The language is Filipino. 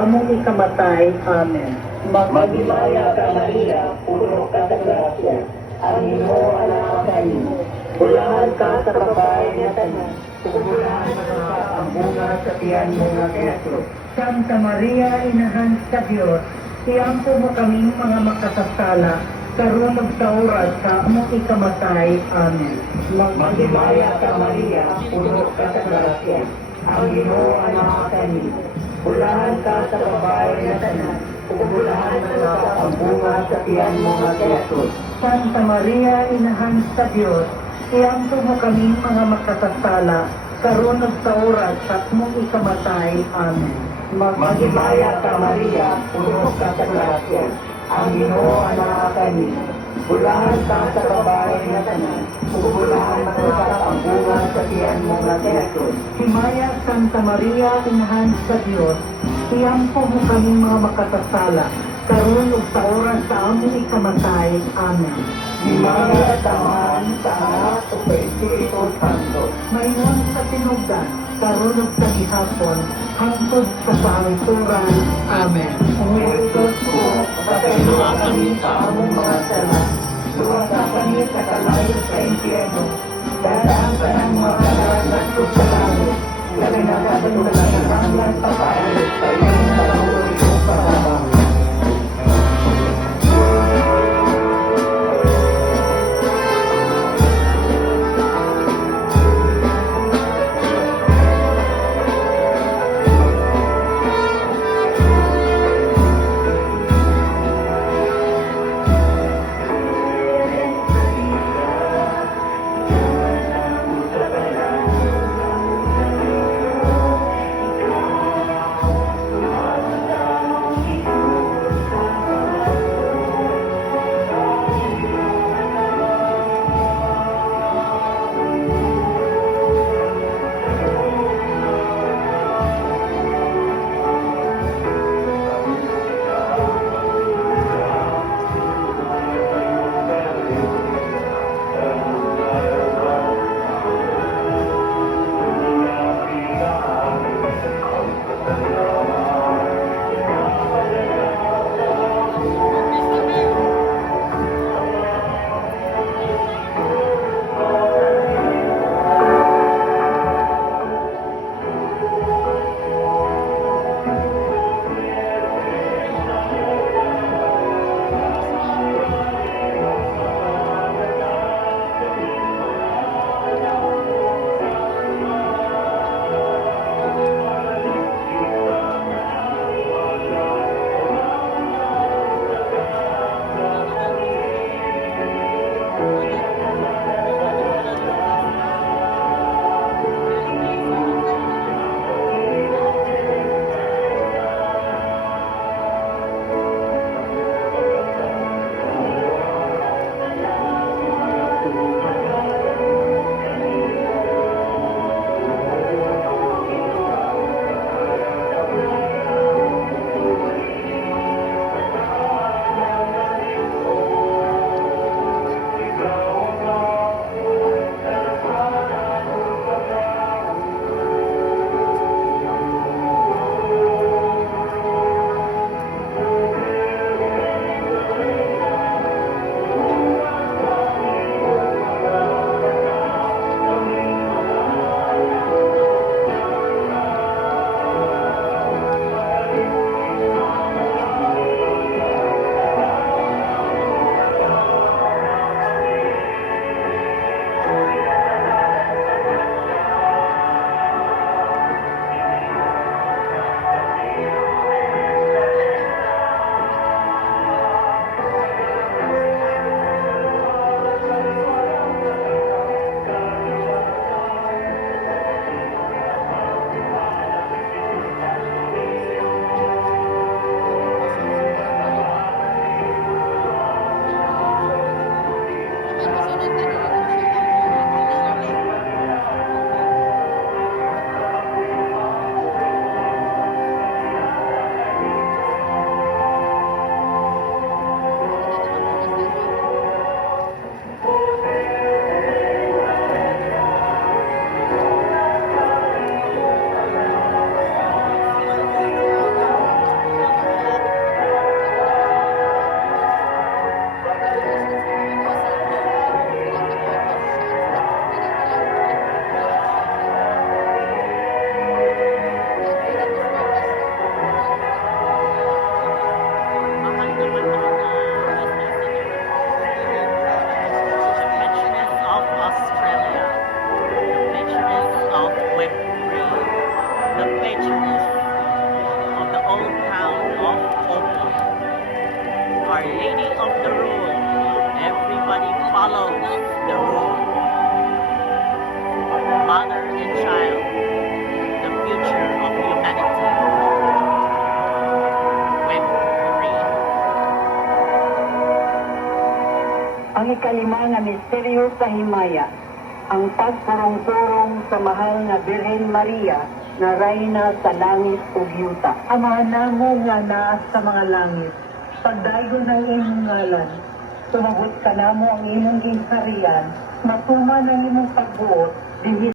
sa among ikamatay. Amen. Magmagimaya ka Maria, puno ka sa grasya, ang Ginoo ana kanimo. Bulahan ka sa babae nga tanan, bulahan ka ang bunga sa tiyan mo nga Jesus. Santa Maria, Inahan sa Diyos, iampo mo kaming mga makasasala, karon ug sa oras sa among ikamatay. Amen. Magmagimaya ka Maria, puno ka sa grasya, ang Ginoo ana kanimo. Bulahan ka sa babae nga tanan, bulahan ka ang bunga sa tiyan mo nga Jesus. Santa Maria, Inahan sa Diyos, iampo mo kaming mga makasasala, karon ug sa oras sa among ikamatay. Amen. Magmagimaya ka Maria, puno ka sa grasya, ang Ginoo ana kanimo. Bulahan ka sa babae nga tanan, bulahan ka ang bunga sa tiyan mo nga Jesus. Himaya Santa Maria, Inahan sa Diyos, iampo mo kaming mga makasasala, karon ug sa oras sa among ikamatay. Amen. Himaya taman sa anak o sa Espiritu Santo. Maingon sa tinugdan, karon ug sa gihapon, hangtod sa kahangturan. Amen. Umilitos ko, pagkailua kami sa among mga sala. Luwasa kami sa kalayo sa impyerno. Dadaan ka ng mga kalaran sa langit. Labi na katulad ng hanggang sa paano sa iyong kalahuri o karabang. ikalima nga misteryo sa himaya, ang pagpurong-purong sa mahal na Birhen Maria na Rayna sa langit ug yuta. Amahan namo nga naa sa mga langit, pagdaygon ng imong ngalan, sumagot ka namo ang imong gingharian, matuman ang imong pagbuot, dinhi